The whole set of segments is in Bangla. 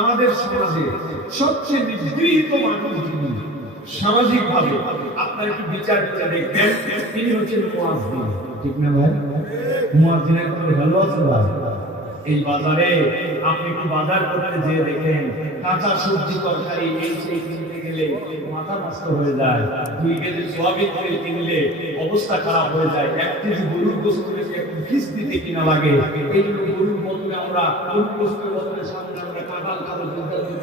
আমাদের সমাজে সবচেয়ে নিগৃহীত মানুষ যিনি সামাজিক ভাবে আপনার একটু বিচার করে দেখবেন। তিনি হচ্ছেন ঠিক না ভাই? আছে ভাই। এই বাজারে আপনি একটু বাজার করতে যেয়ে দেখেন, কাঁচা সবজি তরকারি এই সেই কিনতে গেলে মাথা নষ্ট হয়ে যায়। দুই কেজি সোয়াবিন তেল কিনলে অবস্থা খারাপ হয়ে যায়। এক কেজি গরুর গোস্ত দিতে কিনা লাগে। এই জন্য গরুর বদলে আমরা গরুর গোস্তের বদলে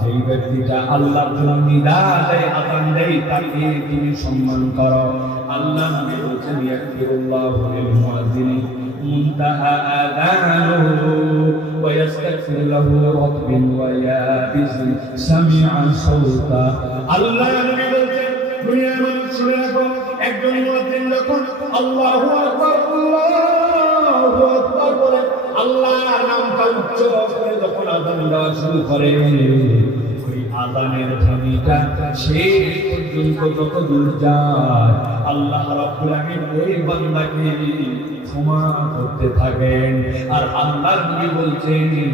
যেই ব্যক্তিটা আল্লাহর জন্য নিদা দেয় আদান দেয় তাকে তুমি সম্মান করো আল্লাহ নবী বলছেন ইয়াকফিরুল্লাহু লিল মুয়াজ্জিনি মুনতাহা আযানুহু ويستغفر له رطب ويابس سمع صوتا আল্লাহ নবী বলছেন দুনিয়ার মানুষ শুনে রাখো একজন মুয়াজ্জিন যখন আল্লাহু আকবার আল্লাহু আকবার বলে আল্লাহর নামটা উচ্চ করে যখন আদান দেওয়া শুরু করে, ওই আদানের ধ্বনিটা শেষ পর্যন্ত যত দূর যায় আল্লাহ রাব্বুল আলামিন ওই বান্দাকে ক্ষমা করতে থাকেন। আর আল্লাহর নবী বলছেন,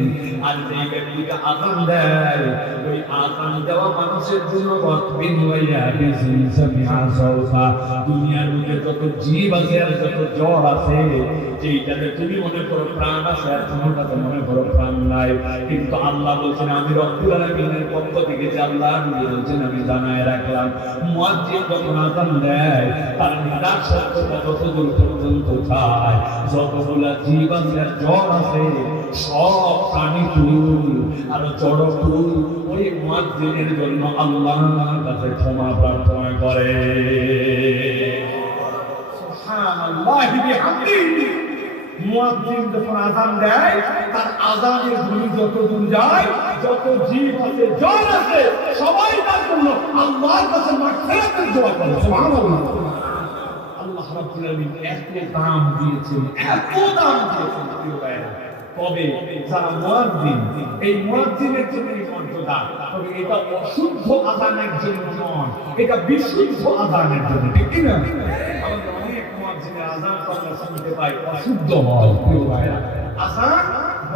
আর যে ব্যক্তিকে আযান দেয়, ওই আযান দেওয়া মানুষের জন্য সামিআ সাউতা দুনিয়ার মধ্যে যত জীব আছে আর যত জ্বর আছে, যেইটাতে তুমি মনে করো প্রাণ আছে আর মনে করো প্রাণ নাই। কিন্তু আল্লাহ বলছেন, আমি রব্বুল আলামিনের পক্ষ থেকে যে আল্লাহ নবী বলছেন, আমি জানায় রাখলাম, মুয়াজ্জিন যখন আযান দেয় জীব আছে জ্বর আছে সব প্রাণী কাছে ক্ষমা প্রার্থনা করে যখন আযান দেয় তার আযানের ধ্বনি যত দূর যায় যত জীব আছে জন আছে সবাই তার জন্য আল্লাহর কাছে মাগফিরাতের দোয়া করে রাব্বুল এত দাম দিয়েছেন এত দাম দিয়েছেন প্রিয় ভাইরা তবে যারা মুয়াজ্জিন, এই মুয়াজ্জিনের জন্য মর্যাদা, তবে এটা অশুদ্ধ আযানের জন্য নয়, এটা বিশুদ্ধ আযানের জন্য ঠিক না অনেক মুয়াজ্জিনের আযান আমরা শুনতে পাই, অশুদ্ধ হয়, প্রিয় ভাইরা আযান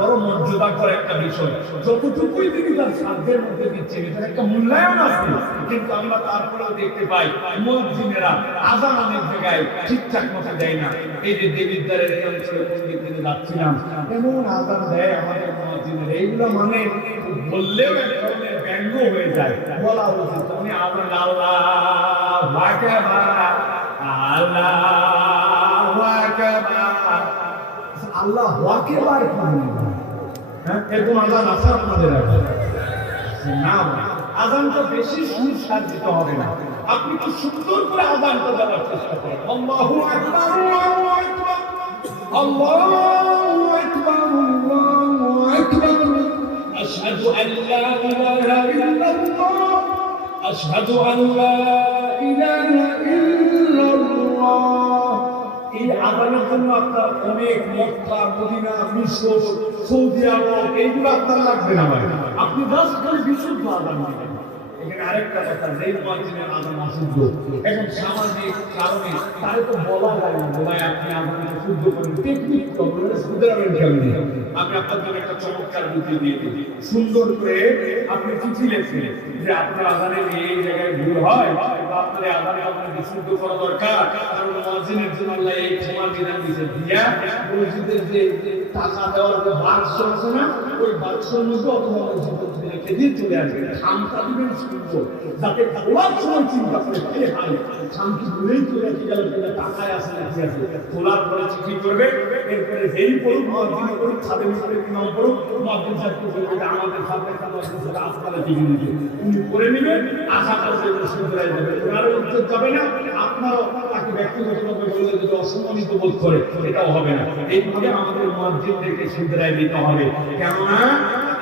বড় মর্যাদা করে একটা বিষয়, যতটুকুই তিনি তার সাধ্যের মধ্যে দিচ্ছেন, এটার একটা মূল্যায়ন আছে। কিন্তু আমরা তারপরেও দেখতে পাই মুয়াজ্জিনেরা আযান অনেক জায়গায় ঠিকঠাক মতো দেয় না। এই যে দেবিদ্বারের এই অঞ্চলে কোন দিক যাচ্ছিলাম, এমন আযান দেয় আমাদের মুয়াজ্জিনেরা এইগুলো মানে বললেও এক ধরনের ব্যঙ্গ হয়ে যায়, বলা উচিত। উনি আল্লাহ আকবার, আল্লাহ আল্লাহ বার করুন হ্যাঁ? এরকম আজান আছে আপনাদের না আজানটা বেশি সুর সাজিত হবে না। আপনি তো সুন্দর করে আজানটা দেওয়ার চেষ্টা করেন? আল্লাহু আকবার আল্লাহু আকবার আদানের জন্য আপনার অনেক মক্কা, মদিনা, মিশর, সৌদি আরব, এইগুলো আপনার লাগবে না আপনি জাস্ট খালি বিশুদ্ধ আদান দিবেন। এখানে আরেকটা কথা যে মুয়াজ্জিনের আদান অশুদ্ধ। এখন সামাজিক কারণে তারে তো বলা যায় না ভাই, আপনি আদানকে শুদ্ধ করেন। টেকনিক তো বলে কেমনি আমি আপনার সুন্দর করে আপনি চিঠি লেখেন যে, আপনার আদানে এই জায়গায় ভুল হয় বা আপনার আদানে আপনার বিশুদ্ধ করা দরকার। কারণ মুয়াজ্জিনের জন্য এই ক্ষমা বিধান দিয়েছে দিয়া যে টাকা দেওয়ার বাক্স আছে না, ওই বাক্সের মধ্যে অথবা মসজিদের চলে আসবে। দিবেন সুন্দর যাতে সময় চিন্তা করে ভুলেই চলে আসে গেল কিনা টাকায় আসে আছে খোলার পরে চিঠি করবে, এরপরে বলবে যে আমাদের সাথে আসমানে চিঠি দিতে উনি করে আশা করছে যাবে ওনারও উত্তর যাবে না, আপনারও তাকে ব্যক্তিগতভাবে বললে যদি অসম্মানিত বোধ করে, এটাও হবে না। এইভাবে আমাদের মুয়াজ্জিনদেরকে সুন্দরাই দিতে হবে। কেননা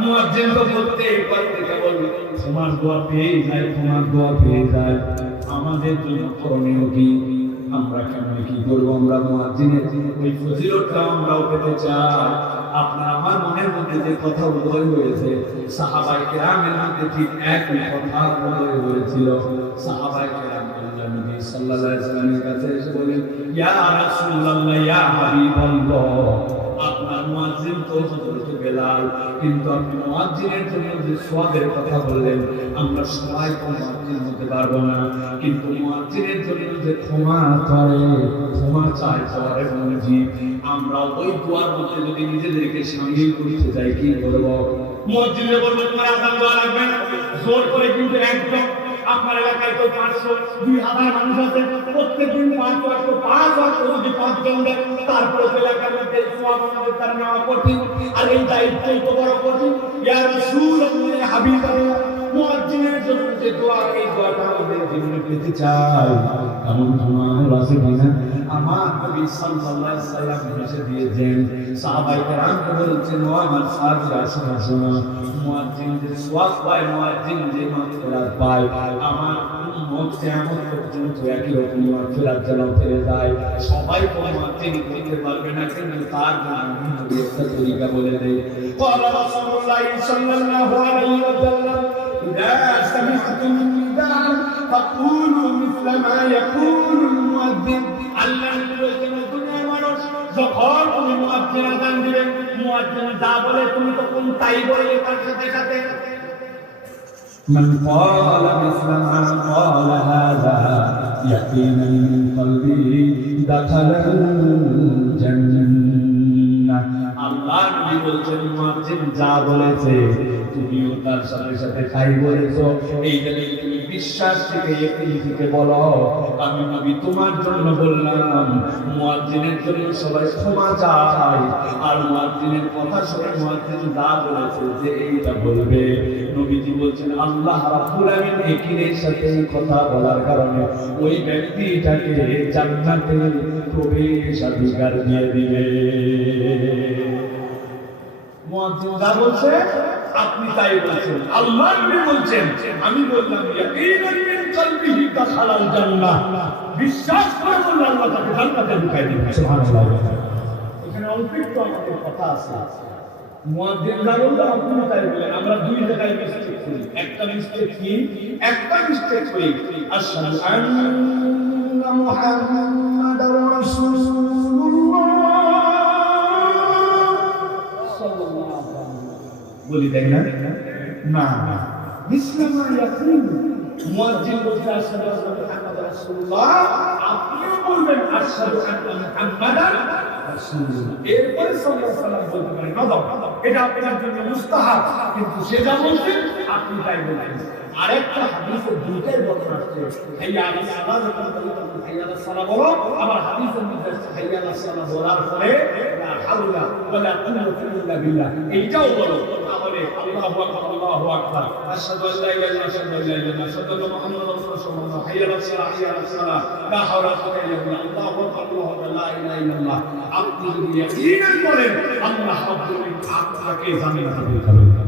মুয়াজ্জিন তো বলতেই পারতে কেবল। তোমার দোয়া আমাদের জন্য করণীয় কি? আমরা কেমন কি করব? আমরা মুয়াজ্জিনের আমরাও পেতে চাই। আপনার আমার মনের মধ্যে যে কথা উদয় হয়েছে আপনার মুয়াজ্জিন বেলাল। কিন্তু আপনি মুয়াজ্জিনের জন্য যে সওয়াবের কথা বললেন, আমরা সবাই তো মুয়াজ্জিন হতে পারব না। কিন্তু মুয়াজ্জিনের জন্য যে ক্ষমা করে, ক্ষমা চায় সবার মজি আমরা ওই দোয়ার মধ্যে যদি নিজেদেরকে সামিল করতে চাই কি করব? মুয়াজ্জিনে বলবে, তোমার আজান দেওয়া লাগবে জোর করে কিন্তু একদম আপনার এলাকায় তো পাঁচশো, দুই হাজার মানুষ আছে। প্রত্যেক দিন পাঁচ লক্ষ পাঁচ লক্ষ যদি পাঁচ জন দেয়। তারপরে এলাকার মধ্যে তার নেওয়া কঠিন। আর এই দায়িত্ব তো বড় কঠিন। ইয়ার সুর হাবিবাল্লাহ মুয়াজ্জিনের জন্য যে দোয়া এই দোয়াটা আমাদের জীবনে পেতে চাই এমন তোমার আছে কিনা আমার নবী সাল্লাল্লাহু আলাইহি সাল্লাম হেসে দিয়েছেন সাহাবায়ে কেরামকে বলছেন ও আমার সাথী আসুন আসুন মুয়াজ্জিন যে সওয়াব পায় মুয়াজ্জিন যে মাগফিরাত পায় আমার উম্মত কিয়ামত পর্যন্ত একই রকম মাগফিরাত যেন পেয়ে যায় সবাই তো মুয়াজ্জিন করতে পারবে না কিন্তু তার জন্য আমি নবী একটা তরিকা বলে দেই قال رسول الله صلى الله عليه فقولوا مثل ما يقول المؤذن আল্লাহ নবী বলেছেন ও দুনিয়ার মানুষ যখন তুমি মুয়াজ্জিন আযান দিবে মুয়াজ্জিন যা বলে তুমি তখন তাই বলবে তার সাথে সাথে من قال مثل ما قال هذا يقينا من قلبه دخل الجنة আল্লাহ নবী বলছেন মুয়াজ্জিন যা বলেছে তোমার জন্য বললাম, মুয়াজ্জিনের জন্য সবাই ক্ষমা চায়। আর মুয়াজ্জিনের কথা শুনে মুয়াজ্জিন যা বলেছে যে এইটা বলবে। নবীজি বলছেন, আল্লাহ রাব্বুল সাথে কথা বলার কারণে ওই ব্যক্তিটাকে জান্নাতে প্রবেশাধিকার দিয়ে দিবে। মুয়াজ্জিন যা বলছে আপনি তাই বলছেন। আল্লাহ বলছেন, আমি বললাম বিশ্বাস আমরা দুই জায়গায় একটা মিস্টেক কি? একটা মিস্টেক করি রাসূলুল্লাহ। বলি তাই না। না ইসলামা ইয়াকুল, মুয়াজ্জিন বলতে আশহাদু আন্না রাসূলুল্লাহ। আপনিও বলবেন, আশহাদু আন্না মুহাম্মাদার রাসূলুল্লাহ। এরপরে সাল্লাল্লাহু আলাইহি বলতে পারেন নদম এটা আপনার জন্য মুস্তাহাব, কিন্তু সে যা বলছেন আপনি তাই বলছেন আরেকটা হাদিসে দুইটাই বর্ণনা আসছে। হাইয়া আলা সালাত হাইয়া আলা সালাত বলো। আবার হাদিসের মধ্যে হাইয়া আলা সালাত বলার পরে, লা হাওলা ওয়ালা কুওয়াতা ইল্লা বিল্লাহ। এইটাও বলো। তাহলে আল্লাহু আকবার। আল্লাহু আকবার আশহাদু আল্লা ইলাহা ইল্লাল্লাহ, আশহাদু আন্না মুহাম্মাদার রাসূলুল্লাহ হাইয়া আলা সালাত হাইয়া আলা সালাত লা হাওলা আকবার আকবার ইলাহা ইল্লাল্লাহ। আপনি যদি ইয়াকিনান আল্লাহ রাব্বুল আপনাকে জান্নাতে